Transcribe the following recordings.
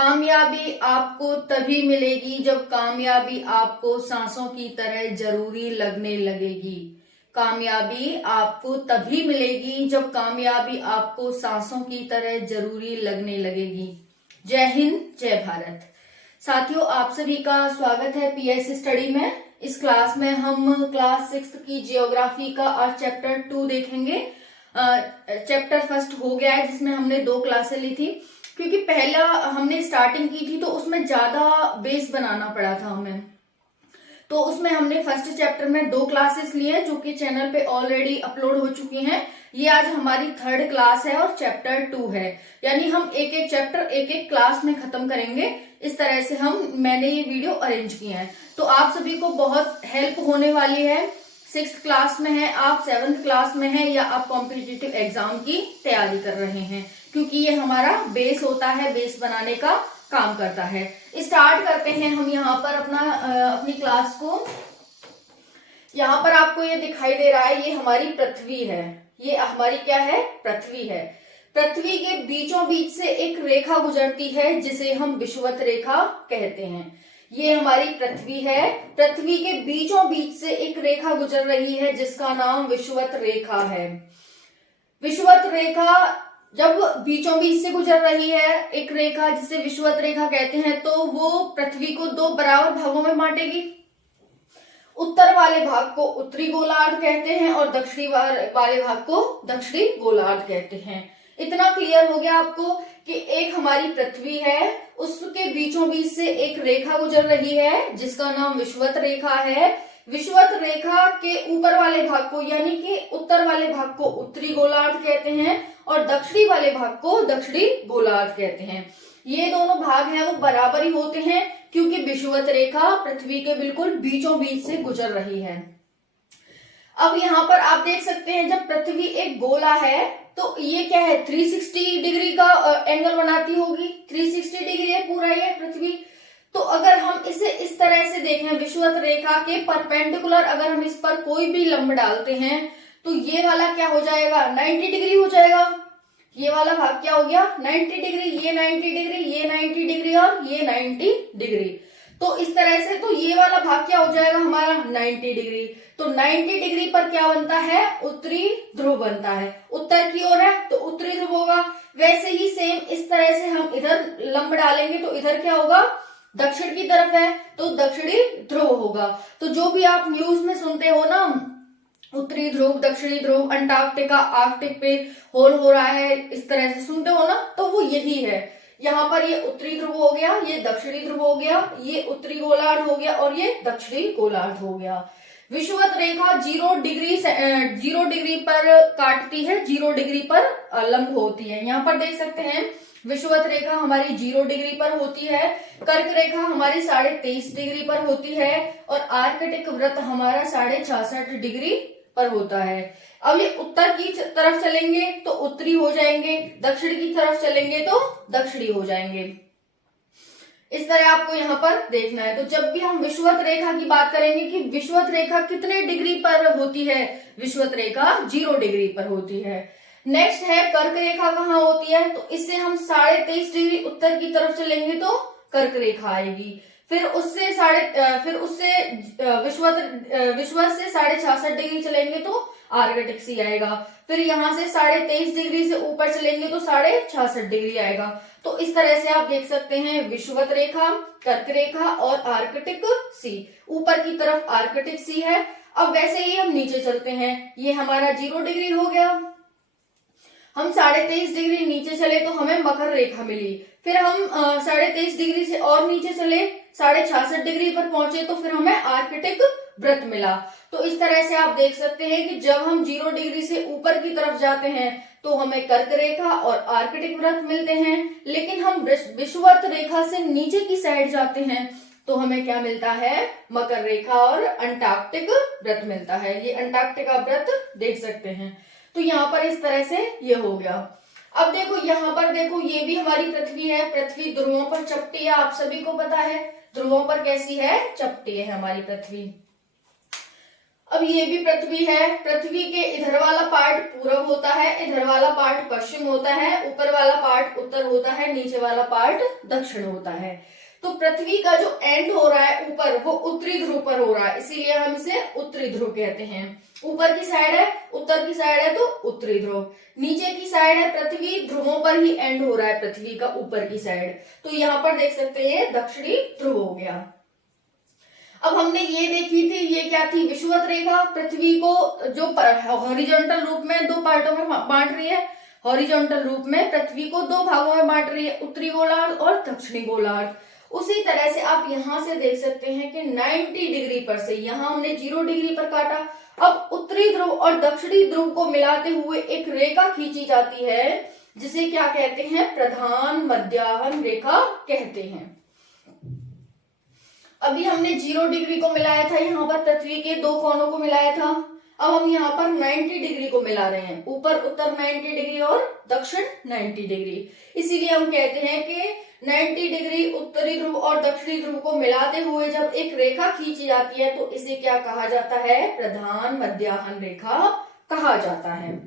कामयाबी आपको तभी मिलेगी जब कामयाबी आपको सांसों की तरह जरूरी लगने लगेगी। कामयाबी आपको तभी मिलेगी जब कामयाबी आपको सांसों की तरह जरूरी लगने लगेगी। जय हिंद, जय भारत। साथियों, आप सभी का स्वागत है पीएस स्टडी में। इस क्लास में हम क्लास 6 की जियोग्राफी का आज चैप्टर 2 देखेंगे। चैप्टर फर्स्ट हो गया है जिसमें हमने 2 क्लासें ली थी, क्योंकि पहला हमने स्टार्टिंग की थी तो उसमें ज्यादा बेस बनाना पड़ा था हमें। तो उसमें हमने फर्स्ट चैप्टर में 2 क्लासेस ली हैं जो कि चैनल पे ऑलरेडी अपलोड हो चुकी हैं। ये आज हमारी 3rd क्लास है और चैप्टर 2 है, यानी हम एक एक चैप्टर एक एक क्लास में खत्म करेंगे। इस तरह से मैंने ये वीडियो अरेंज किया है, तो आप सभी को बहुत हेल्प होने वाली है। 6th क्लास में है आप, 7th क्लास में है, या आप कॉम्पिटिटिव एग्जाम की तैयारी कर रहे हैं, क्योंकि ये हमारा बेस होता है, बेस बनाने का काम करता है। स्टार्ट करते हैं हम यहाँ पर अपनी क्लास को। यहाँ पर आपको ये दिखाई दे रहा है, ये हमारी पृथ्वी है। ये हमारी क्या है? पृथ्वी है। पृथ्वी के बीचों बीच से एक रेखा गुजरती है जिसे हम विषुवत रेखा कहते हैं। ये हमारी पृथ्वी है। पृथ्वी के बीचों बीच से एक रेखा गुजर रही है जिसका नाम विषुवत रेखा है। विषुवत रेखा जब बीचों बीच से गुजर रही है एक रेखा जिसे विषुवत रेखा कहते हैं, तो वो पृथ्वी को 2 बराबर भागों में बांटेगी। उत्तर वाले भाग को उत्तरी गोलार्ध कहते हैं और दक्षिणी वाले भाग को दक्षिणी गोलार्ध कहते हैं। इतना क्लियर हो गया आपको कि एक हमारी पृथ्वी है, उसके बीचों बीच से एक रेखा गुजर रही है जिसका नाम विषुवत रेखा है। विषुवत रेखा के ऊपर वाले भाग को, यानी कि उत्तर वाले भाग को उत्तरी गोलार्ध कहते हैं और दक्षिणी वाले भाग को दक्षिणी गोलार्ध कहते हैं। ये दोनों भाग हैं वो बराबर ही होते हैं, क्योंकि विषुवत रेखा पृथ्वी के बिल्कुल बीचों बीच से गुजर रही है। अब यहाँ पर आप देख सकते हैं, जब पृथ्वी एक गोला है तो ये क्या है? 360 डिग्री का एंगल बनाती होगी। 360 डिग्री है पूरा ये पृथ्वी। तो अगर हम इसे इस तरह से देखें, विषुवत रेखा के परपेंडिकुलर अगर हम इस पर कोई भी लंब डालते हैं तो ये वाला क्या हो जाएगा? 90 डिग्री हो जाएगा। ये वाला भाग क्या हो गया? 90 डिग्री। ये 90 डिग्री, ये 90 डिग्री और ये 90 डिग्री। तो इस तरह से तो ये वाला भाग क्या हो जाएगा हमारा? 90 डिग्री। तो 90 डिग्री पर क्या बनता है? उत्तरी ध्रुव बनता है। उत्तर की ओर है तो उत्तरी ध्रुव होगा। वैसे ही सेम इस तरह से हम इधर लंब डालेंगे तो इधर क्या होगा? दक्षिण की तरफ है तो दक्षिणी ध्रुव होगा। तो जो भी आप न्यूज में सुनते हो ना, उत्तरी ध्रुव, दक्षिणी ध्रुव, अंटार्कटिका, आर्कटिक पे होल हो रहा है, इस तरह से सुनते हो ना, तो वो यही है। यहाँ पर ये उत्तरी ध्रुव हो गया, ये दक्षिणी ध्रुव हो गया, ये उत्तरी गोलार्ध हो गया और ये दक्षिणी गोलार्ध हो गया। विषुवत रेखा 0 डिग्री पर काटती है, 0 डिग्री पर लंब होती है। यहाँ पर देख सकते हैं विषुवत रेखा हमारी 0 डिग्री पर होती है, कर्क रेखा हमारी 23.5 डिग्री पर होती है और आर्कटिक वृत्त हमारा 66.5 डिग्री पर होता है। अब ये उत्तर की तरफ चलेंगे तो उत्तरी हो जाएंगे, दक्षिण की तरफ चलेंगे तो दक्षिणी हो जाएंगे। इस तरह आपको यहाँ पर देखना है। तो जब भी हम विषुवत रेखा की बात करेंगे कि विषुवत रेखा कितने डिग्री पर होती है, विषुवत रेखा 0 डिग्री पर होती है। नेक्स्ट है कर्क रेखा कहाँ होती है, तो इससे हम 23.5 डिग्री उत्तर की तरफ चलेंगे तो कर्क रेखा आएगी। फिर उससे विषुवत से 66.5 डिग्री चलेंगे तो आर्कटिक सी आएगा। फिर यहाँ से 23.5 डिग्री से ऊपर चलेंगे तो 66.5 डिग्री आएगा। तो इस तरह से आप देख सकते हैं विषुवत रेखा, कर्क रेखा और आर्कटिक सी। ऊपर की तरफ आर्कटिक सी है। अब वैसे ही हम नीचे चलते हैं, ये हमारा 0 डिग्री हो गया। हम 23.5 डिग्री नीचे चले तो हमें मकर रेखा मिली। फिर हम 23.5 डिग्री से और नीचे चले, 66.5 डिग्री पर पहुंचे तो फिर हमें आर्कटिक वृत्त मिला। तो इस तरह से आप देख सकते हैं कि जब हम 0 डिग्री से ऊपर की तरफ जाते हैं तो हमें कर्क रेखा और आर्कटिक वृत्त मिलते हैं, लेकिन हम विषुवत रेखा से नीचे की साइड जाते हैं तो हमें क्या मिलता है? मकर रेखा और अंटार्कटिक वृत्त मिलता है। ये अंटार्कटिका वृत्त देख सकते हैं। तो यहाँ पर इस तरह से ये हो गया। अब देखो यहाँ पर देखो, ये भी हमारी पृथ्वी है। पृथ्वी ध्रुवों पर चपटी है, आप सभी को पता है। ध्रुवों पर कैसी है? चपटी है हमारी पृथ्वी। अब ये भी पृथ्वी है। पृथ्वी के इधर वाला पार्ट पूरब होता है, इधर वाला पार्ट पश्चिम होता है, ऊपर वाला पार्ट उत्तर होता है, नीचे वाला पार्ट दक्षिण होता है। तो पृथ्वी का जो एंड हो रहा है ऊपर, वो उत्तरी ध्रुव पर हो रहा है, इसीलिए हम इसे उत्तरी ध्रुव कहते हैं। ऊपर की साइड है, उत्तर की साइड है तो उत्तरी ध्रुव। नीचे की साइड है पृथ्वी, ध्रुवों पर ही एंड हो रहा है पृथ्वी का ऊपर की साइड। तो यहाँ पर देख सकते हैं दक्षिणी ध्रुव हो गया। अब हमने ये देखी थी, ये क्या थी, विषुवत रेखा। पृथ्वी को जो हॉरिजॉन्टल रूप में दो पार्टों में बांट रही है, हॉरिजॉन्टल रूप में पृथ्वी को दो भागों में बांट रही है, उत्तरी गोलार्ध और दक्षिणी गोलार्ध। उसी तरह से आप यहां से देख सकते हैं कि 90 डिग्री पर से, यहां हमने 0 डिग्री पर काटा। अब उत्तरी ध्रुव और दक्षिणी ध्रुव को मिलाते हुए एक रेखा खींची जाती है, जिसे क्या कहते हैं, प्रधान मध्याह्न रेखा कहते हैं। अभी हमने 0 डिग्री को मिलाया था, यहाँ पर पृथ्वी के दो कोनों को मिलाया था। अब हम यहाँ पर 90 डिग्री को मिला रहे हैं, ऊपर उत्तर 90 डिग्री और दक्षिण 90 डिग्री। इसीलिए हम कहते हैं कि 90 डिग्री उत्तरी ध्रुव और दक्षिणी ध्रुव को मिलाते हुए जब एक रेखा खींची जाती है तो इसे क्या कहा जाता है, प्रधान मध्याह्न रेखा कहा जाता है।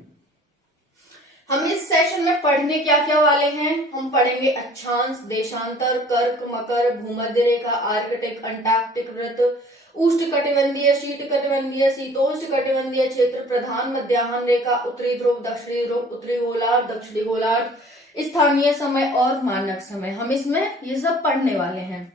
हम इस सेशन में पढ़ने क्या क्या वाले हैं, हम पढ़ेंगे अक्षांश, देशांतर, कर्क, मकर, भूमध्य रेखा, आर्कटिक, अंटार्कटिक वृत्त, उष्णकटिबंधीय, शीतकटिबंधीय, शीतोष्णकटिबंधीय क्षेत्र, प्रधान मध्याह्न रेखा, उत्तरी ध्रुव, दक्षिणी ध्रुव, उत्तरी गोलार्ध, दक्षिणी गोलार्ध, स्थानीय समय और मानक समय। हम इसमें ये सब पढ़ने वाले हैं।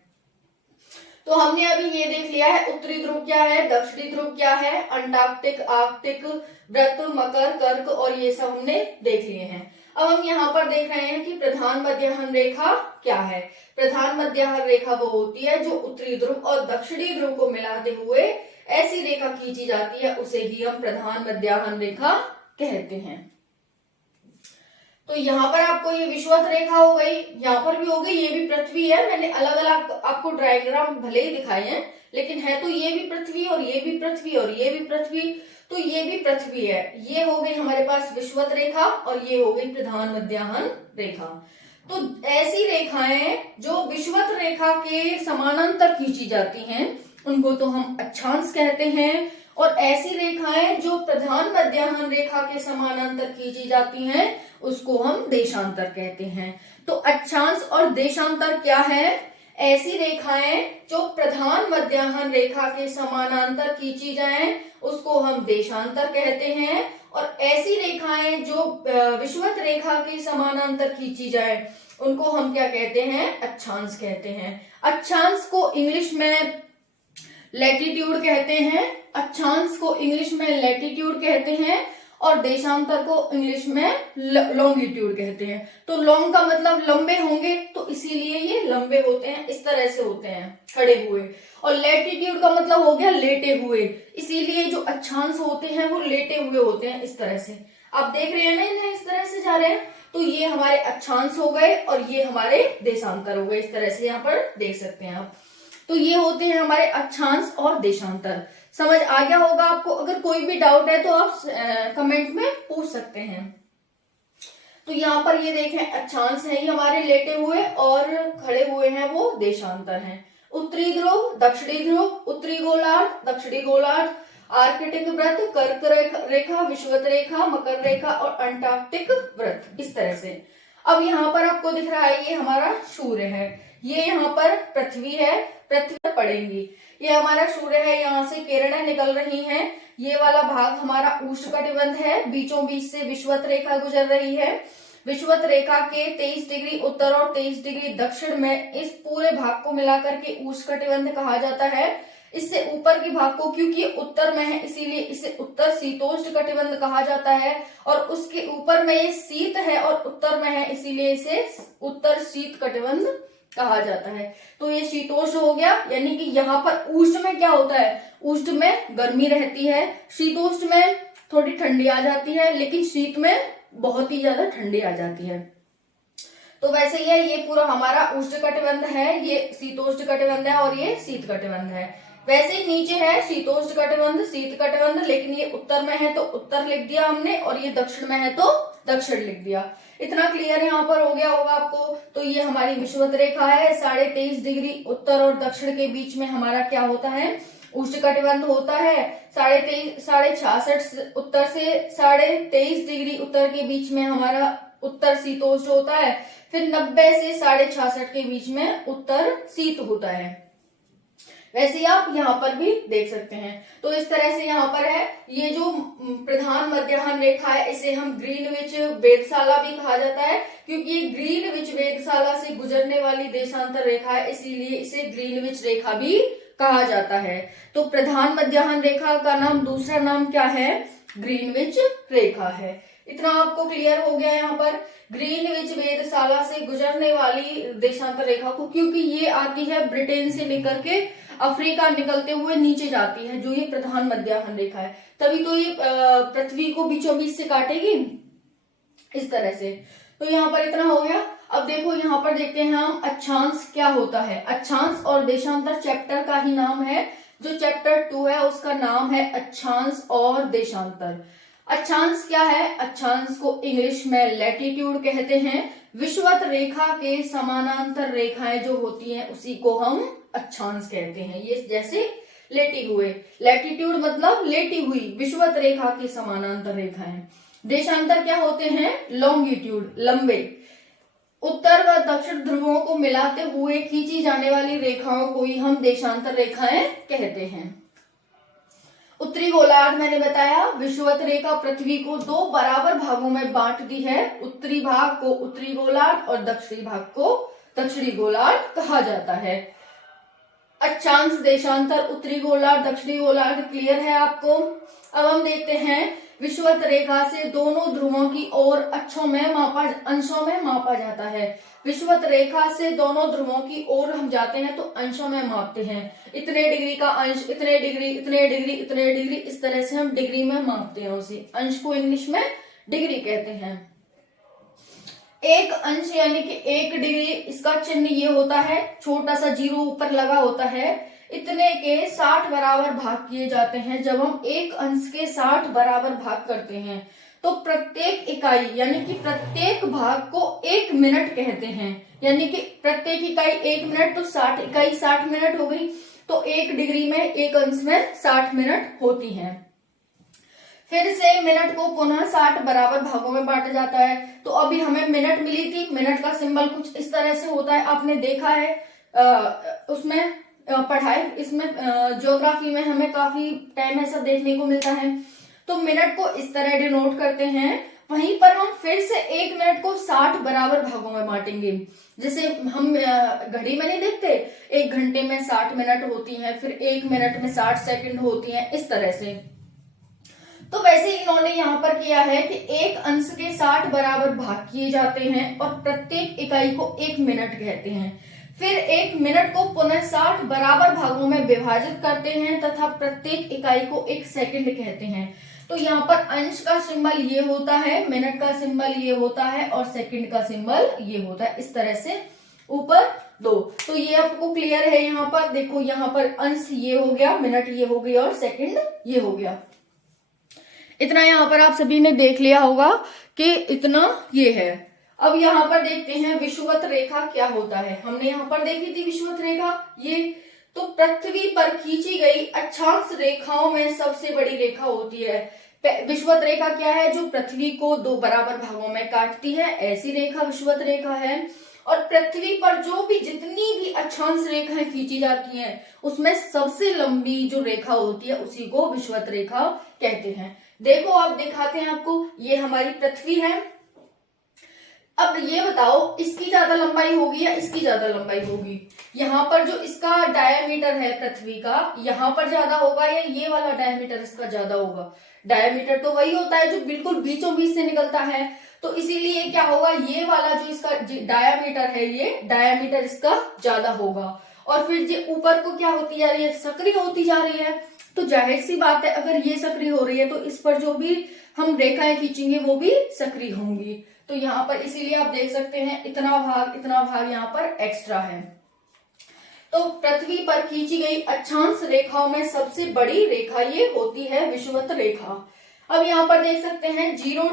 तो हमने अभी ये देख लिया है उत्तरी ध्रुव क्या है, दक्षिणी ध्रुव क्या है, अंटार्कटिक, आर्कटिक वृत्त, मकर, कर्क और ये सब हमने देख लिए हैं। अब हम यहाँ पर देख रहे हैं कि प्रधान मध्याह्न रेखा क्या है। प्रधान मध्याह्न रेखा वो होती है जो उत्तरी ध्रुव और दक्षिणी ध्रुव को मिलाते हुए ऐसी रेखा खींची जाती है, उसे ही हम प्रधान मध्याह्न रेखा कहते हैं। तो यहाँ पर आपको ये विषुवत रेखा हो गई, यहाँ पर भी हो गई, ये भी पृथ्वी है। मैंने अलग अलग आपको डायग्राम भले ही दिखाए हैं, लेकिन है तो ये भी पृथ्वी और ये भी पृथ्वी और ये भी पृथ्वी, तो ये भी पृथ्वी है। ये हो गई हमारे पास विषुवत रेखा और ये हो गई प्रधान मध्याह्न रेखा। तो ऐसी रेखाएं जो विषुवत रेखा के समानांतर खींची जाती हैं उनको तो हम अक्षांश कहते हैं, और ऐसी रेखाएं जो प्रधान मध्याह्न रेखा के समानांतर खींची जाती हैं उसको हम देशांतर कहते हैं। तो अक्षांश और देशांतर क्या है, ऐसी रेखाएं जो प्रधान मध्याह्न रेखा के समानांतर खींची जाएं उसको हम देशांतर कहते हैं, और ऐसी रेखाएं जो विषुवत रेखा के समानांतर खींची जाए उनको हम क्या कहते हैं, अक्षांश कहते हैं। अक्षांश को इंग्लिश में लैटिट्यूड कहते हैं, अक्षांश को इंग्लिश में लैटिट्यूड कहते हैं, और देशांतर को इंग्लिश में लॉन्गिट्यूड कहते हैं। तो लॉन्ग का मतलब लंबे होंगे, तो इसीलिए ये लंबे होते हैं, इस तरह से होते हैं खड़े हुए, और लैटिट्यूड का मतलब हो गया लेटे हुए, इसीलिए जो अक्षांश होते हैं वो लेटे हुए होते हैं, इस तरह से। आप देख रहे हैं ना, इन्हें इस तरह से जा रहे हैं, तो ये हमारे अक्षांश हो गए और ये हमारे देशांतर हो गए, इस तरह से यहाँ पर देख सकते हैं आप। तो ये होते हैं हमारे अक्षांश और देशांतर। समझ आ गया होगा आपको। अगर कोई भी डाउट है तो आप कमेंट में पूछ सकते हैं। तो यहाँ पर ये देखें, अक्षांश है ये हमारे लेटे हुए, और खड़े हुए हैं वो देशांतर हैं। उत्तरी ध्रुव, दक्षिणी ध्रुव, उत्तरी गोलार्ध, दक्षिणी गोलार्ध, आर्कटिक वृत्त, कर्क रेखा, विषुवत रेखा, मकर रेखा और अंटार्कटिक वृत्त, इस तरह से। अब यहाँ पर आपको दिख रहा है ये हमारा सूर्य है, ये यहाँ पर पृथ्वी है, पृथ्वी पर पड़ेंगी। ये हमारा सूर्य है, यहाँ से किरणें निकल रही हैं। ये वाला भाग हमारा उष्णकटिबंध है, बीचों बीच से विषुवत रेखा गुजर रही है। विषुवत रेखा के 23 डिग्री उत्तर और 23 डिग्री दक्षिण में इस पूरे भाग को मिलाकर के उष्णकटिबंध कहा जाता है। इससे ऊपर के भाग को, क्योंकि उत्तर में है इसीलिए इसे उत्तर शीतोष्ण कटिबंध कहा जाता है, और उसके ऊपर में ये शीत है और उत्तर में है इसीलिए इसे उत्तर शीत कटिबंध कहा जाता है। तो ये शीतोष्ण हो गया, यानी कि यहाँ पर उष्ण में क्या होता है, उष्ण में गर्मी रहती है, शीतोष्ण में थोड़ी ठंडी आ जाती है, लेकिन शीत में बहुत ही ज्यादा ठंडी आ जाती है। तो वैसे ही ये पूरा हमारा उष्ण कटिबंध है, ये शीतोष्ण कटिबंध है और ये शीत कटिबंध है। वैसे ही नीचे है शीतोष्ण कटिबंध, शीत कटिबंध, लेकिन ये उत्तर में है तो उत्तर लिख दिया हमने, और ये दक्षिण में है तो दक्षिण लिख दिया। इतना क्लियर यहाँ पर हो गया होगा आपको। तो ये हमारी विषुवत रेखा है, 23.5 डिग्री उत्तर और दक्षिण के बीच में हमारा क्या होता है, उष्णकटिबंध होता है 66.5 उत्तर से 23.5 डिग्री उत्तर के बीच में हमारा उत्तर शीतोष्ण होता है। फिर 90 से 66.5 के बीच में उत्तर शीत होता है। वैसे आप यहाँ पर भी देख सकते हैं। तो इस तरह से यहाँ पर है, ये जो प्रधान मध्याह्न रेखा है इसे हम ग्रीनविच वेधशाला भी कहा जाता है, क्योंकि ये ग्रीनविच वेधशाला से गुजरने वाली देशांतर रेखा है, इसीलिए इसे ग्रीनविच रेखा भी कहा जाता है। तो प्रधान मध्याह्न रेखा का नाम, दूसरा नाम क्या है? ग्रीनविच रेखा है। इतना आपको क्लियर हो गया यहाँ पर। ग्रीनविच वेधशाला से गुजरने वाली देशांतर रेखा को, क्योंकि ये आती है ब्रिटेन से लेकर के अफ्रीका निकलते हुए नीचे जाती है, जो ये प्रधान मध्याह्न रेखा है, तभी तो ये पृथ्वी को बीचों बीच से काटेगी इस तरह से। तो यहाँ पर इतना हो गया। अब देखो यहाँ पर देखते हैं हम अक्षांश क्या होता है। अक्षांश और देशांतर चैप्टर का ही नाम है, जो चैप्टर 2 है उसका नाम है अक्षांश और देशांतर। अक्षांश क्या है? अक्षांश को इंग्लिश में लैटिट्यूड कहते हैं। विषुवत रेखा के समानांतर रेखाएं जो होती हैं उसी को हम अक्षांश कहते हैं। ये जैसे लेटे हुए, लैटिट्यूड मतलब लेटी हुई, विषुवत रेखा की समानांतर रेखाएं। देशांतर क्या होते हैं? लॉन्गिट्यूड, लंबे। उत्तर व दक्षिण ध्रुवों को मिलाते हुए खींची जाने वाली रेखाओं को ही हम देशांतर रेखाएं कहते हैं। उत्तरी गोलार्ध मैंने बताया, विषुवत रेखा पृथ्वी को 2 बराबर भागों में बांट दी है। उत्तरी भाग को उत्तरी गोलार्ध और दक्षिणी भाग को दक्षिणी गोलार्ध कहा जाता है। अक्षांश, देशांतर, उत्तरी गोलार्ध, दक्षिणी गोलार्ध क्लियर है आपको। अब हम देखते हैं विषुवत रेखा से दोनों ध्रुवों की ओर अंशों में मापा जाता है। विषुवत रेखा से दोनों ध्रुवों की ओर हम जाते हैं तो अंशों में मापते हैं। इतने डिग्री का अंश, इतने डिग्री, इतने डिग्री, इतने डिग्री, इस तरह से हम डिग्री में मापते हैं उसे। अंश को इंग्लिश में डिग्री कहते हैं। एक अंश यानी कि 1 डिग्री, इसका चिन्ह ये होता है, छोटा सा जीरो ऊपर लगा होता है। इतने के 60 बराबर भाग किए जाते हैं। जब हम एक अंश के 60 बराबर भाग करते हैं तो प्रत्येक इकाई यानी कि प्रत्येक भाग को 1 मिनट कहते हैं। यानी कि प्रत्येक इकाई 1 मिनट, तो 60 इकाई 60 मिनट हो गई। तो 1 डिग्री में, एक अंश में 60 मिनट होती हैं। फिर से मिनट को पुनः 60 बराबर भागों में बांटा जाता है। तो अभी हमें मिनट मिली थी, मिनट का सिंबल कुछ इस तरह से होता है, आपने देखा है उसमें पढ़ाई, इसमें ज्योग्राफी में हमें काफी टाइम ऐसा देखने को मिलता है। तो मिनट को इस तरह डिनोट करते हैं। वहीं पर हम फिर से 1 मिनट को 60 बराबर भागों में बांटेंगे। जैसे हम घड़ी में नहीं देखते, 1 घंटे में 60 मिनट होती हैं, फिर 1 मिनट में 60 सेकंड होती हैं, इस तरह से। तो वैसे इन्होंने यहाँ पर किया है कि एक अंश के 60 बराबर भाग किए जाते हैं और प्रत्येक इकाई को 1 मिनट कहते हैं। फिर 1 मिनट को पुनः 60 बराबर भागों में विभाजित करते हैं तथा प्रत्येक इकाई को 1 सेकंड कहते हैं। तो यहाँ पर अंश का सिंबल ये होता है, मिनट का सिंबल ये होता है और सेकंड का सिंबल ये होता है, इस तरह से ऊपर 2। तो ये आपको क्लियर है। यहाँ पर देखो, यहाँ पर अंश ये हो गया, मिनट ये हो गया और सेकंड ये हो गया। इतना यहाँ पर आप सभी ने देख लिया होगा कि इतना ये है। अब यहाँ पर देखते हैं विषुवत रेखा क्या होता है। हमने यहाँ पर देखी थी विषुवत रेखा, ये तो पृथ्वी पर खींची गई अक्षांश रेखाओं में सबसे बड़ी रेखा होती है। विषुवत रेखा क्या है? जो पृथ्वी को 2 बराबर भागों में काटती है, ऐसी रेखा विषुवत रेखा है। और पृथ्वी पर जो भी जितनी भी अक्षांश रेखाएं खींची जाती हैं उसमें सबसे लंबी जो रेखा होती है उसी को विषुवत रेखा कहते हैं। देखो, आप दिखाते हैं आपको, ये हमारी पृथ्वी है। अब ये बताओ, इसकी ज्यादा लंबाई होगी या इसकी ज्यादा लंबाई होगी? यहाँ पर जो इसका डायमीटर है पृथ्वी का, यहाँ पर ज्यादा होगा या ये वाला डायमीटर इसका ज्यादा होगा? डायमीटर तो वही होता है जो बिल्कुल बीचों बीच से निकलता है, तो इसीलिए क्या होगा, ये वाला जो इसका डायमीटर है, ये डायमीटर इसका ज्यादा होगा। और फिर ये ऊपर को क्या होती जा रही है? सक्रिय होती जा रही है। तो जाहिर सी बात है, अगर ये सक्रिय हो रही है तो इस पर जो भी हम रेखाएं खींचेंगे वो भी सक्रिय होंगी। तो यहाँ पर इसीलिए आप देख सकते हैं इतना भाग यहाँ पर एक्स्ट्रा है। तो पृथ्वी पर खींची गई अक्षांश रेखाओं में सबसे बड़ी रेखा ये होती है विषुवत रेखा। अब यहाँ पर देख सकते हैं 0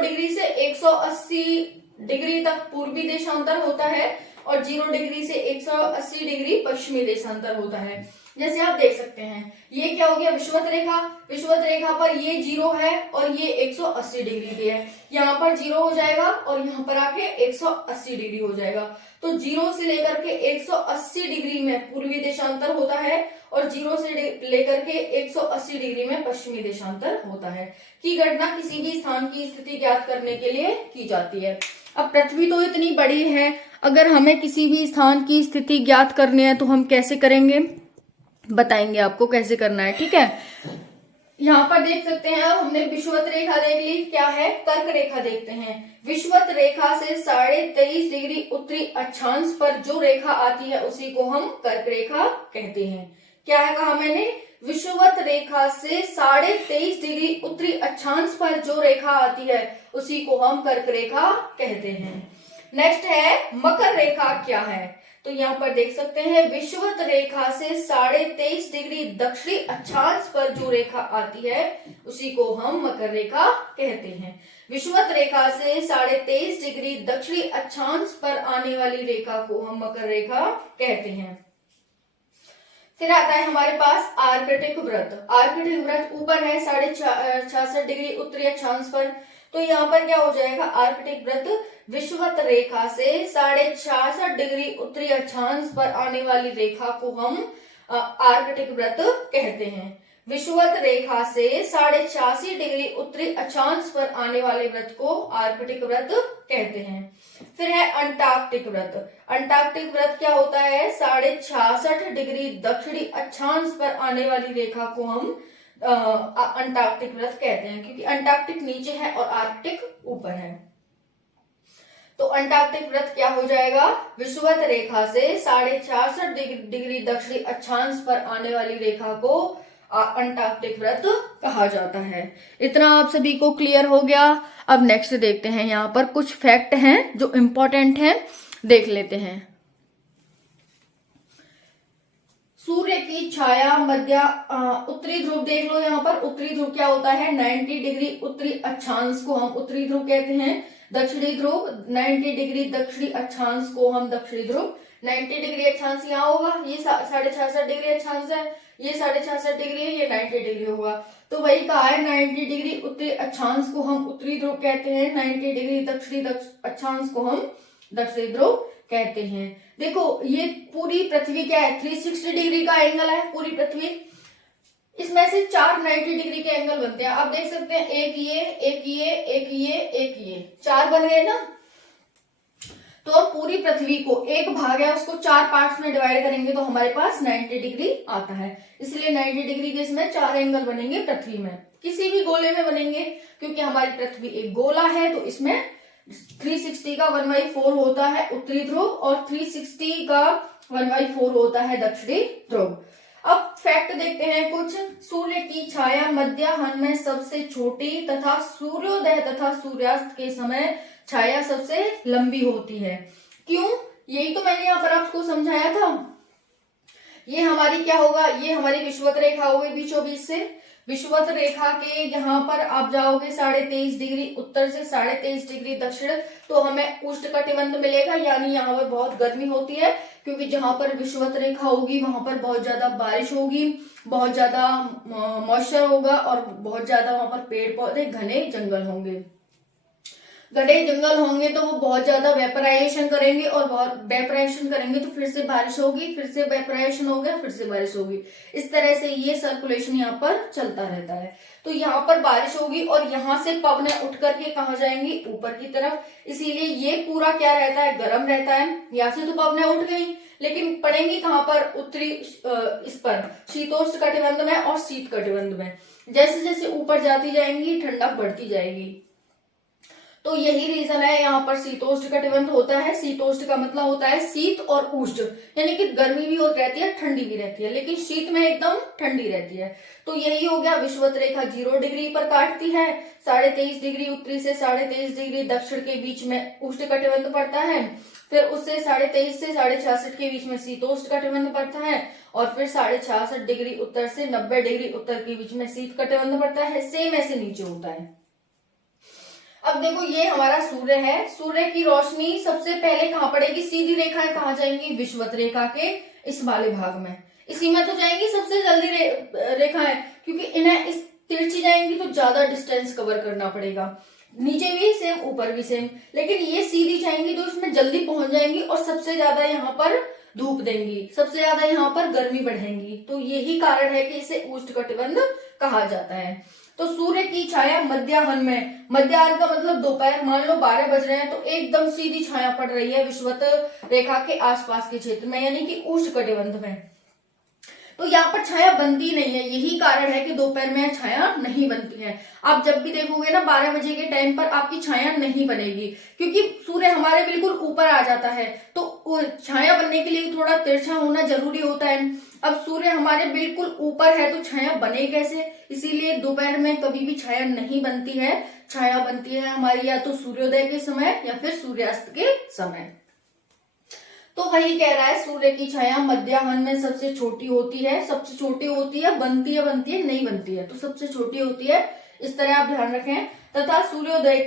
डिग्री से 180 डिग्री तक पूर्वी देशांतर होता है। और 0 डिग्री से 180 डिग्री पश्चिमी देशांतर होता है। जैसे आप देख सकते हैं ये क्या हो गया, विषुवत रेखा। विषुवत रेखा पर ये 0 है और ये 180 डिग्री पे है। यहाँ पर 0 हो जाएगा और यहाँ पर आके 180 डिग्री हो जाएगा। तो 0 से लेकर के 180 डिग्री में पूर्वी देशांतर होता है और 0 से लेकर के 180 डिग्री में पश्चिमी देशांतर होता है। की गणना किसी भी स्थान की स्थिति ज्ञात करने के लिए की जाती है। अब पृथ्वी तो इतनी बड़ी है, अगर हमें किसी भी स्थान की स्थिति ज्ञात करनी है तो हम कैसे करेंगे, बताएंगे आपको कैसे करना है, ठीक है। यहाँ पर देख सकते हैं अब हमने विषुवत रेखा देख ली, क्या है कर्क रेखा देखते हैं। विषुवत रेखा से 23.5 डिग्री उत्तरी अक्षांश पर जो रेखा आती है उसी को हम कर्क रेखा कहते हैं। क्या है कहा मैंने, विषुवत रेखा से 23.5 डिग्री उत्तरी अक्षांश पर जो रेखा आती है उसी को हम कर्क रेखा कहते हैं। नेक्स्ट है मकर रेखा क्या है, तो यहाँ पर देख सकते हैं विषुवत रेखा से 23.5 डिग्री दक्षिणी अक्षांश पर जो रेखा आती है उसी को हम मकर रेखा कहते हैं। विषुवत रेखा से 23.5 डिग्री दक्षिणी अक्षांश पर आने वाली रेखा को हम मकर रेखा कहते हैं। फिर आता है हमारे पास आर्कटिक वृत्त। आर्कटिक वृत्त ऊपर है 66.5 डिग्री उत्तरी अक्षांश पर, तो यहाँ पर क्या हो जाएगा, आर्कटिक वृत्त विषुवत रेखा से 66.5 डिग्री उत्तरी अक्षांश पर आने वाली रेखा को हम आर्कटिक वृत्त कहते हैं। विषुवत रेखा से 86.5 डिग्री उत्तरी अक्षांश पर आने वाले वृत्त को आर्कटिक वृत्त कहते हैं। फिर है अंटार्कटिक वृत्त। अंटार्कटिक वृत्त क्या होता है, 66.5 डिग्री दक्षिणी अक्षांश पर आने वाली रेखा को हम अंटार्कटिक वृत्त कहते हैं, क्योंकि अंटार्कटिक नीचे है और आर्कटिक ऊपर है। तो अंटार्कटिक वृत्त क्या हो जाएगा, विषुवत रेखा से 66.5 डिग्री दक्षिणी अक्षांश पर आने वाली रेखा को अंटार्कटिक वृत्त कहा जाता है। इतना आप सभी को क्लियर हो गया। अब नेक्स्ट देखते हैं, यहाँ पर कुछ फैक्ट हैं जो इम्पोर्टेंट हैं, देख लेते हैं। सूर्य की छाया मध्य उत्तरी ध्रुव देख लो। यहाँ पर उत्तरी ध्रुव क्या होता है, 90 डिग्री उत्तरी अक्षांश को हम उत्तरी ध्रुव कहते हैं। दक्षिणी ध्रुव 90 डिग्री दक्षिणी अक्षांश को हम दक्षिणी ध्रुव। 90 डिग्री अक्षांश यहाँ होगा, ये 66.5 डिग्री अक्षांश है, ये 66.5 डिग्री है, ये 90 डिग्री होगा। तो वही कहा है 90 डिग्री उत्तरी अक्षांश को हम उत्तरी ध्रुव कहते हैं, 90 डिग्री दक्षिणी अक्षांश को हम दक्षिणी ध्रुव कहते हैं। देखो ये पूरी पृथ्वी क्या है, 360 डिग्री का एंगल है पूरी पृथ्वी। इसमें से 4 90 डिग्री के एंगल बनते हैं। आप देख सकते हैं एक ये, एक ये, एक ये, एक ये, 4 बन गए ना। तो अब पूरी पृथ्वी को एक भाग है उसको 4 पार्ट्स में डिवाइड करेंगे तो हमारे पास 90 डिग्री आता है। इसलिए 90 डिग्री के इसमें 4 एंगल बनेंगे पृथ्वी में, किसी भी गोले में बनेंगे, क्योंकि हमारी पृथ्वी एक गोला है। तो इसमें 360 का 1/4 होता है उत्तरी ध्रुव और 360 का 1/4 होता है दक्षिणी ध्रुव। अब फैक्ट देखते हैं कुछ। सूर्य की छाया मध्याह्न में सबसे छोटी तथा सूर्योदय तथा सूर्यास्त के समय छाया सबसे लंबी होती है। क्यों, यही तो मैंने यहाँ पर आपको समझाया था। ये हमारी क्या होगा, ये हमारी विषुवत रेखा होगी बीचों बीच से। विषुवत रेखा के यहाँ पर आप जाओगे 23.5 डिग्री उत्तर से 23.5 डिग्री दक्षिण, तो हमें उष्णकटिबंध मिलेगा, यानी यहाँ पर बहुत गर्मी होती है, क्योंकि जहां पर विषुवत रेखा होगी वहां पर बहुत ज्यादा बारिश होगी, बहुत ज्यादा मॉइस्चर होगा और बहुत ज्यादा वहां पर पेड़ पौधे घने जंगल होंगे। घने जंगल होंगे तो वो बहुत ज्यादा वेपराइजेशन करेंगे और बहुत वेपराइजेशन करेंगे तो फिर से बारिश होगी, फिर से वेपराइजेशन हो गया, फिर से बारिश होगी। इस तरह से ये सर्कुलेशन यहाँ पर चलता रहता है। तो यहाँ पर बारिश होगी और यहाँ से पवनें उठ करके कहाँ जाएंगी, ऊपर की तरफ। इसीलिए ये पूरा क्या रहता है, गर्म रहता है। यहाँ से तो पवनें उठ गई, लेकिन पड़ेंगी कहाँ पर, उत्तरी इस पर शीतोष्ण कटिबंध में और शीत कटिबंध में। जैसे जैसे ऊपर जाती जाएंगी ठंडक बढ़ती जाएगी। तो यही रीजन है यहाँ पर शीतोष्ण कटिबंध होता है। शीतोष्ण का मतलब होता है शीत और उष्ण, यानी कि गर्मी भी रहती है ठंडी भी रहती है, लेकिन शीत में एकदम ठंडी रहती है। तो यही हो गया, विषुवत रेखा 0 डिग्री पर काटती है, 23.5 डिग्री उत्तरी से 23.5 डिग्री दक्षिण के बीच में उष्ण कटिबंध पड़ता है, फिर उससे 23.5 से 66.5 के बीच में शीतोष्ण कटिबंध पड़ता है, और फिर 66.5 डिग्री उत्तर से 90 डिग्री उत्तर के बीच में शीत कटिबंध पड़ता है। सेम ऐसे नीचे होता है। अब देखो ये हमारा सूर्य है, सूर्य की रोशनी सबसे पहले कहाँ पड़ेगी, सीधी रेखाएं कहाँ जाएंगी, विषुवत रेखा के इस वाले भाग में, इसी में तो जाएंगी सबसे जल्दी रेखाएं, क्योंकि इन्हें इस तिरछी जाएंगी तो ज्यादा डिस्टेंस कवर करना पड़ेगा, नीचे भी सेम ऊपर भी सेम, लेकिन ये सीधी जाएंगी तो इसमें जल्दी पहुंच जाएंगी और सबसे ज्यादा यहाँ पर धूप देंगी, सबसे ज्यादा यहाँ पर गर्मी बढ़ेगी, तो यही कारण है कि इसे उष्णकटिबंध कहा जाता है। तो सूर्य की छाया मध्याह्न में, मध्याह्न का मतलब दोपहर, मान लो 12 बज रहे हैं तो एकदम सीधी छाया पड़ रही है विषुवत रेखा के आसपास के क्षेत्र में, यानी कि उष्णकटिबंध में, तो यहाँ पर छाया बनती नहीं है, यही कारण है कि दोपहर में छाया नहीं बनती है। आप जब भी देखोगे ना 12 बजे के टाइम पर आपकी छाया नहीं बनेगी, क्योंकि सूर्य हमारे बिल्कुल ऊपर आ जाता है, तो छाया बनने के लिए थोड़ा तिरछा होना जरूरी होता है। अब सूर्य हमारे बिल्कुल ऊपर है तो छाया बने कैसे, इसीलिए दोपहर में कभी भी छाया नहीं बनती है, छाया बनती है हमारी या तो सूर्योदय के समय या फिर सूर्यास्त के समय। तो वही कह रहा है सूर्य की छाया मध्याह्न में सबसे छोटी होती है, सबसे छोटी होती है, बनती है नहीं बनती है, तो सबसे छोटी होती है, इस तरह आप ध्यान रखें, तथा सूर्योदय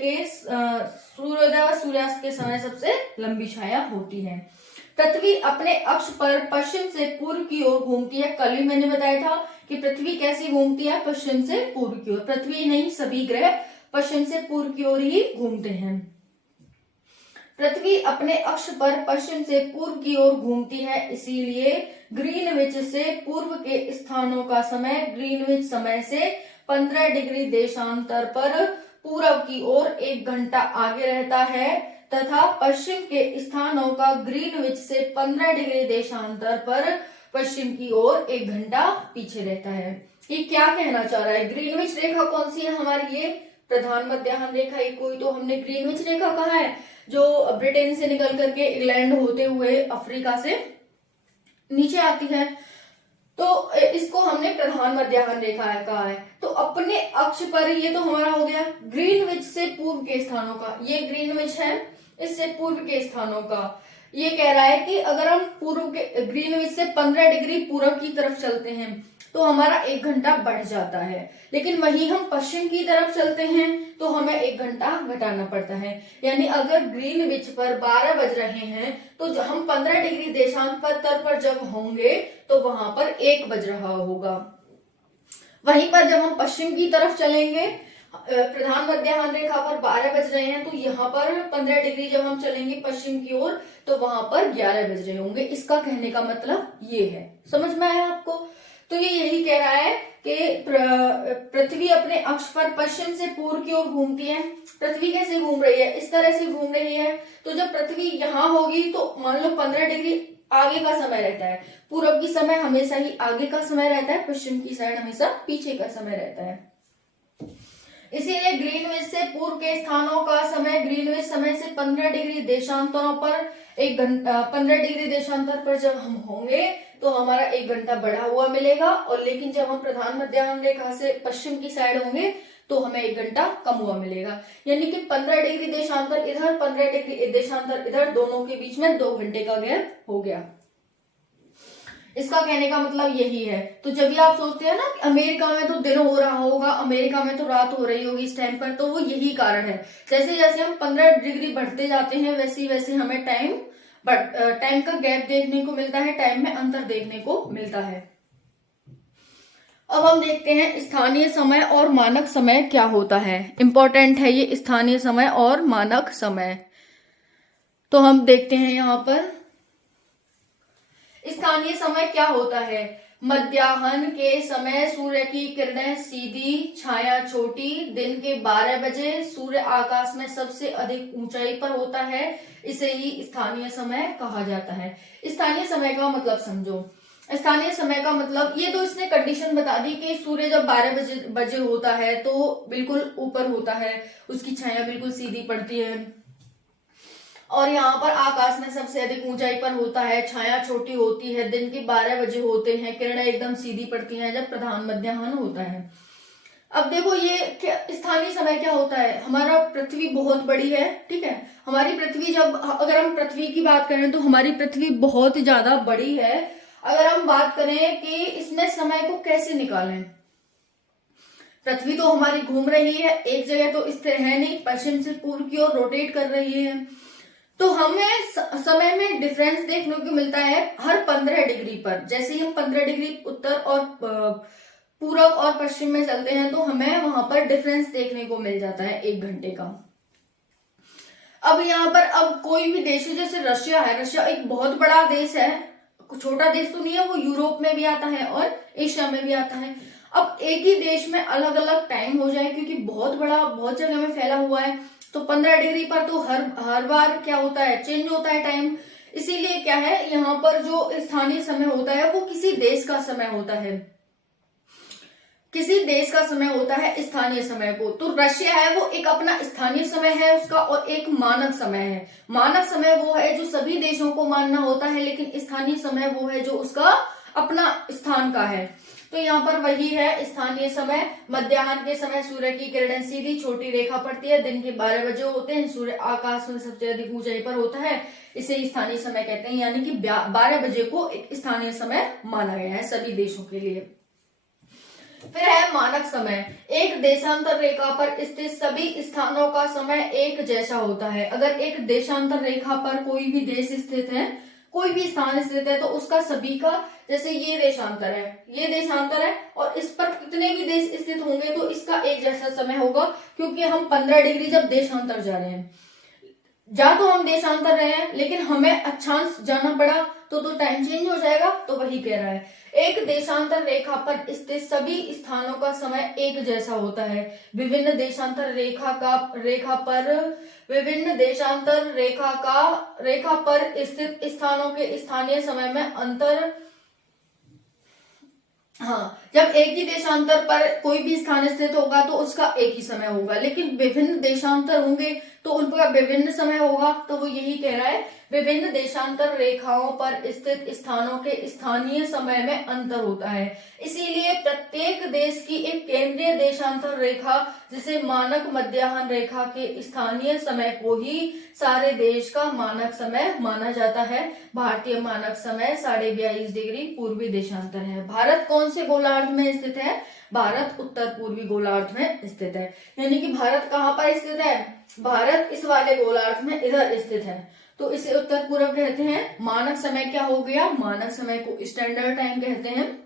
व सूर्यास्त के समय सबसे लंबी छाया होती है। पृथ्वी अपने अक्ष पर पश्चिम से पूर्व की ओर घूमती है, कल ही मैंने बताया था कि पृथ्वी कैसी घूमती है, पश्चिम से पूर्व की ओर, पृथ्वी नहीं सभी ग्रह पश्चिम से पूर्व की ओर ही घूमते हैं। पृथ्वी अपने अक्ष पर पश्चिम से पूर्व की ओर घूमती है, इसीलिए ग्रीनविच से पूर्व के स्थानों का समय ग्रीनविच समय से 15 डिग्री देशांतर पर पूर्व की ओर 1 घंटा आगे रहता है, तथा पश्चिम के स्थानों का ग्रीनविच से 15 डिग्री देशांतर पर पश्चिम की ओर 1 घंटा पीछे रहता है। ये क्या कहना चाह रहा है, ग्रीनविच रेखा कौन सी है हमारी, ये प्रधान मध्याह्न रेखा, ये कोई तो हमने ग्रीनविच रेखा कहा है, जो ब्रिटेन से निकल करके इंग्लैंड होते हुए अफ्रीका से नीचे आती है, तो इसको हमने प्रधान मध्याह्न रेखा कहा है। तो अपने अक्ष पर, ये तो हमारा हो गया ग्रीनविच से पूर्व के स्थानों का, ये ग्रीनविच है, इससे पूर्व के स्थानों का, ये कह रहा है कि अगर हम पूर्व के ग्रीनविच से 15 डिग्री पूर्व की तरफ चलते हैं तो हमारा 1 घंटा बढ़ जाता है, लेकिन वहीं हम पश्चिम की तरफ चलते हैं तो हमें 1 घंटा घटाना पड़ता है, यानी अगर ग्रीनविच पर 12 बज रहे हैं तो हम 15 डिग्री देशांतर पर जब होंगे तो वहां पर 1 बज रहा होगा। वहीं पर जब हम पश्चिम की तरफ चलेंगे, प्रधान मध्याह्न रेखा पर 12 बज रहे हैं तो यहाँ पर 15 डिग्री जब हम चलेंगे पश्चिम की ओर तो वहां पर 11 बज रहे होंगे। इसका कहने का मतलब ये है, समझ में आया आपको? तो ये यही कह रहा है कि पृथ्वी अपने अक्ष पर पश्चिम से पूर्व की ओर घूमती है। पृथ्वी कैसे घूम रही है, इस तरह से घूम रही है, तो जब पृथ्वी यहाँ होगी तो मान लो 15 डिग्री आगे का समय रहता है, पूर्व की समय हमेशा ही आगे का समय रहता है, पश्चिम की साइड हमेशा पीछे का समय रहता है। इसीलिए ग्रीनविच से पूर्व के स्थानों का समय ग्रीनविच समय से 15 डिग्री देशांतरों पर 15 डिग्री देशांतर पर जब हम होंगे तो हमारा 1 घंटा बढ़ा हुआ मिलेगा, और लेकिन जब हम प्रधान मध्याह्न रेखा से पश्चिम की साइड होंगे तो हमें 1 घंटा कम हुआ मिलेगा, यानी कि 15 डिग्री देशांतर इधर 15 डिग्री देशांतर इधर, दोनों के बीच में 2 घंटे का गैप हो गया। इसका कहने का मतलब यही है। तो जब भी आप सोचते हैं ना कि अमेरिका में तो दिन हो रहा होगा, अमेरिका में तो रात हो रही होगी इस टाइम पर, तो वो यही कारण है। जैसे जैसे हम 15 डिग्री बढ़ते जाते हैं वैसे वैसे हमें टाइम का गैप देखने को मिलता है, टाइम में अंतर देखने को मिलता है। अब हम देखते हैं स्थानीय समय और मानक समय क्या होता है। इंपॉर्टेंट है ये स्थानीय समय और मानक समय। तो हम देखते हैं यहाँ पर स्थानीय समय क्या होता है। मध्याह्न के समय सूर्य की किरणें सीधी, छाया छोटी, दिन के 12 बजे सूर्य आकाश में सबसे अधिक ऊंचाई पर होता है, इसे ही स्थानीय समय कहा जाता है। स्थानीय समय का मतलब समझो। स्थानीय समय का मतलब, ये तो इसने कंडीशन बता दी कि सूर्य जब 12 बजे होता है तो बिल्कुल ऊपर होता है, उसकी छाया बिल्कुल सीधी पड़ती है, और यहाँ पर आकाश में सबसे अधिक ऊंचाई पर होता है, छाया छोटी होती है, दिन के 12 बजे होते हैं, किरणें एकदम सीधी पड़ती हैं जब प्रधान मध्याह्न होता है। अब देखो ये स्थानीय समय क्या होता है। हमारा पृथ्वी बहुत बड़ी है, ठीक है, हमारी पृथ्वी जब, अगर हम पृथ्वी की बात करें तो हमारी पृथ्वी बहुत ज्यादा बड़ी है। अगर हम बात करें कि इसमें समय को कैसे निकालें, पृथ्वी तो हमारी घूम रही है, एक जगह तो स्थिर है नहीं, पश्चिम से पूर्व की ओर रोटेट कर रही है। तो हमें समय में डिफरेंस देखने को मिलता है हर 15 डिग्री पर। जैसे ही हम 15 डिग्री उत्तर और पूर्व और पश्चिम में चलते हैं तो हमें वहां पर डिफरेंस देखने को मिल जाता है 1 घंटे का। अब यहाँ पर अब कोई भी देश है, जैसे रशिया है, रशिया एक बहुत बड़ा देश है, छोटा देश तो नहीं है, वो यूरोप में भी आता है और एशिया में भी आता है। अब एक ही देश में अलग अलग टाइम हो जाए, क्योंकि बहुत बड़ा, बहुत जगह में फैला हुआ है, तो 15 डिग्री पर तो हर बार क्या होता है, चेंज होता है टाइम। इसीलिए क्या है, यहाँ पर जो स्थानीय समय होता है वो किसी देश का समय होता है, किसी देश का समय होता है स्थानीय समय को। तो रशिया है वो एक अपना स्थानीय समय है उसका, और एक मानक समय है। मानक समय वो है जो सभी देशों को मानना होता है, लेकिन स्थानीय समय वो है जो उसका अपना स्थान का है। तो यहाँ पर वही है स्थानीय समय। मध्याह्न के समय सूर्य की किरणें सीधी छोटी रेखा पड़ती है, दिन के 12 बजे होते हैं, सूर्य आकाश में सबसे अधिक ऊंचाई पर होता है, इसे स्थानीय समय कहते हैं। यानी कि 12 बजे को एक स्थानीय समय माना गया है सभी देशों के लिए। फिर है मानक समय। एक देशांतर रेखा पर स्थित सभी स्थानों का समय एक जैसा होता है। अगर एक देशांतर रेखा पर कोई भी देश स्थित है, कोई भी स्थान स्थित है, तो उसका सभी का, जैसे ये देशांतर है, ये देशांतर है, और इस पर कितने भी देश स्थित होंगे तो इसका एक जैसा समय होगा, क्योंकि हम 15 डिग्री जब देशांतर जा रहे हैं, जा तो हम देशांतर रहे हैं, लेकिन हमें अक्षांश जाना पड़ा तो टाइम चेंज हो जाएगा। तो वही कह रहा है, एक देशांतर रेखा पर स्थित सभी स्थानों का समय एक जैसा होता है। विभिन्न देशांतर रेखा पर स्थित स्थानों के स्थानीय समय में अंतर। हाँ, जब एक ही देशांतर पर कोई भी स्थान स्थित होगा तो उसका एक ही समय होगा, लेकिन विभिन्न देशांतर होंगे तो उनका विभिन्न समय होगा। तो वो यही कह रहा है, विभिन्न देशांतर रेखाओं पर स्थित स्थानों के स्थानीय समय में अंतर होता है। इसीलिए प्रत्येक देश की एक केंद्रीय देशांतर रेखा, जिसे मानक मध्याह्न रेखा के स्थानीय समय को ही सारे देश का मानक समय माना जाता है। भारतीय मानक समय 22.5 डिग्री पूर्वी देशांतर है। भारत कौन से गोलार्ध में स्थित है? भारत उत्तर पूर्वी गोलार्ध में स्थित है। यानी कि भारत कहाँ पर स्थित है? भारत इस वाले गोलार्ध में इधर स्थित है, तो इसे उत्तर पूर्व कहते हैं। मानक समय क्या हो गया? मानक समय को स्टैंडर्ड टाइम कहते हैं।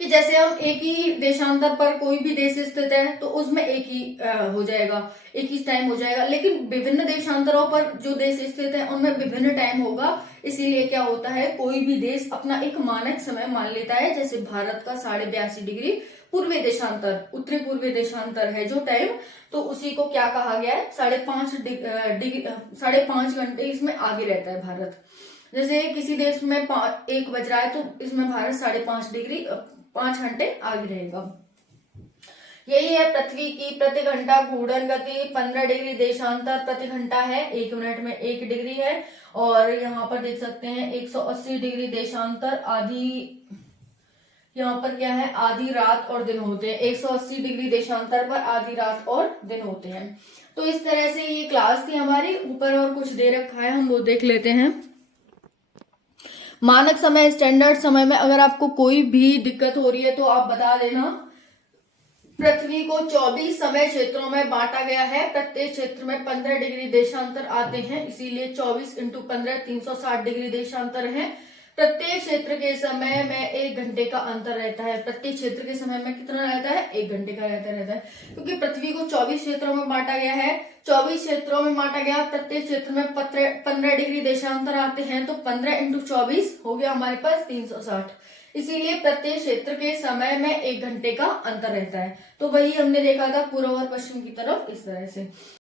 कि जैसे हम एक ही देशांतर पर कोई भी देश स्थित है तो उसमें एक ही हो जाएगा, एक ही टाइम हो जाएगा, लेकिन विभिन्न देशांतरों पर जो देश स्थित है उनमें विभिन्न टाइम होगा। इसीलिए क्या होता है, कोई भी देश अपना एक मानक समय मान लेता है। जैसे भारत का 82.5 डिग्री पूर्वी देशांतर, उत्तरी पूर्वी देशांतर है जो टाइम, तो उसी को क्या कहा गया है? 5.5 घंटे इसमें आगे रहता है भारत। जैसे किसी देश में 1 बज रहा है तो इसमें भारत 5.5 डिग्री 5 घंटे आगे रहेगा। यही है पृथ्वी की प्रति घंटा घूर्णन गति। 15 डिग्री देशांतर प्रति घंटा है, 1 मिनट में 1 डिग्री है। और यहाँ पर देख सकते हैं 180 डिग्री देशांतर, आधी, यहाँ पर क्या है, आधी रात और दिन होते हैं। 180 डिग्री देशांतर पर आधी रात और दिन होते हैं। तो इस तरह से ये क्लास थी हमारी। ऊपर और कुछ दे रखा है, हम वो देख लेते हैं। मानक समय, स्टैंडर्ड समय में अगर आपको कोई भी दिक्कत हो रही है तो आप बता देना। पृथ्वी को 24 समय क्षेत्रों में बांटा गया है। प्रत्येक क्षेत्र में 15 डिग्री देशांतर आते हैं, इसीलिए 24 × 15 360 डिग्री देशांतर है। प्रत्येक क्षेत्र के समय में 1 घंटे का अंतर रहता है। प्रत्येक क्षेत्र के समय में कितना रहता है? 1 घंटे का रहता है, क्योंकि पृथ्वी को 24 क्षेत्रों में बांटा गया है। 24 क्षेत्रों में बांटा गया, प्रत्येक क्षेत्र में 15 डिग्री देशांतर आते हैं, तो 15 × 24 हो गया हमारे पास 360। इसीलिए प्रत्येक क्षेत्र के समय में 1 घंटे का अंतर रहता है। तो वही हमने देखा था पूर्व और पश्चिम की तरफ इस तरह से।